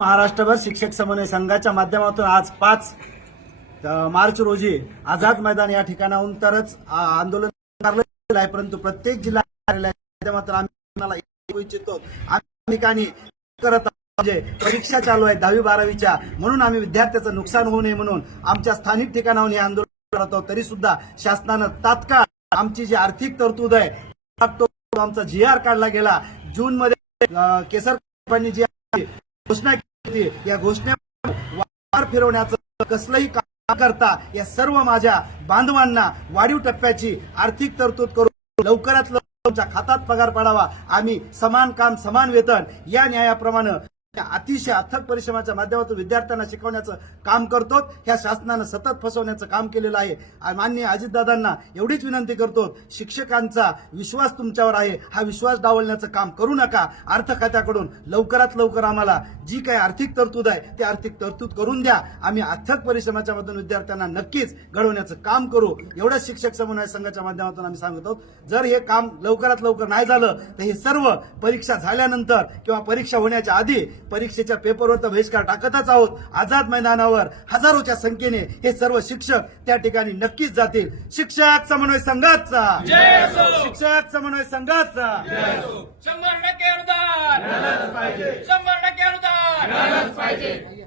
महाराष्ट्रभर शिक्षक समन्वय संघाच्या माध्यमातून आज पाच मार्च रोजी आझाद मैदान या ठिकाणाहून तरच आंदोलन आहे. परंतु प्रत्येक जिल्हा माध्यमातून आम्ही इच्छितो ठिकाणी करत म्हणजे परीक्षा चालू आहे दहावी बारावीच्या. म्हणून आम्ही विद्यार्थ्याचं नुकसान होऊ नये म्हणून आमच्या स्थानिक ठिकाणाहून हे आंदोलन करत आहोत. तरी सुद्धा शासनानं तात्काळ आमची जी आर्थिक तरतूद आहे आमचा जी आर काढला गेला. जून मध्ये केसर जी घोषणा केली या घोषणे फिरवण्याचं कसलंही काम करता या सर्व माझ्या बांधवांना वाढीव टप्प्याची आर्थिक तरतूद करून लवकरात लवकर खात्यात पगार पाडावा आम्ही समान काम समान वेतन या न्यायाप्रमाणे त्या अतिशय अथक परिश्रमाच्या माध्यमातून विद्यार्थ्यांना शिकवण्याचं काम करतो ह्या शासनानं सतत फसवण्याचं काम केलेलं आहे. माननीय अजितदादांना एवढीच विनंती करतो शिक्षकांचा विश्वास तुमच्यावर आहे. हा विश्वास डावलण्याचं काम करू नका. अर्थ खात्याकडून लवकरात लवकर आम्हाला जी काही आर्थिक तरतूद आहे ती आर्थिक तरतूद करून द्या. आम्ही अथक परिश्रमाच्या मधून विद्यार्थ्यांना नक्कीच घडवण्याचं काम करू. एवढंच शिक्षक समन्वय संघाच्या माध्यमातून आम्ही सांगत आहोत जर हे काम लवकरात लवकर नाही झालं तर हे सर्व परीक्षा झाल्यानंतर किंवा परीक्षा होण्याच्या आधी परीक्षेच्या पेपरवर तर बहिष्कार टाकतच आहोत. आझाद मैदानावर हजारोच्या संख्येने हे सर्व शिक्षक त्या ठिकाणी नक्कीच जातील. शिक्षक समन्वय संघाचा. शिक्षक समन्वय संघाचा. शंभर टक्के अनुदान. शंभर टक्के अनुदान.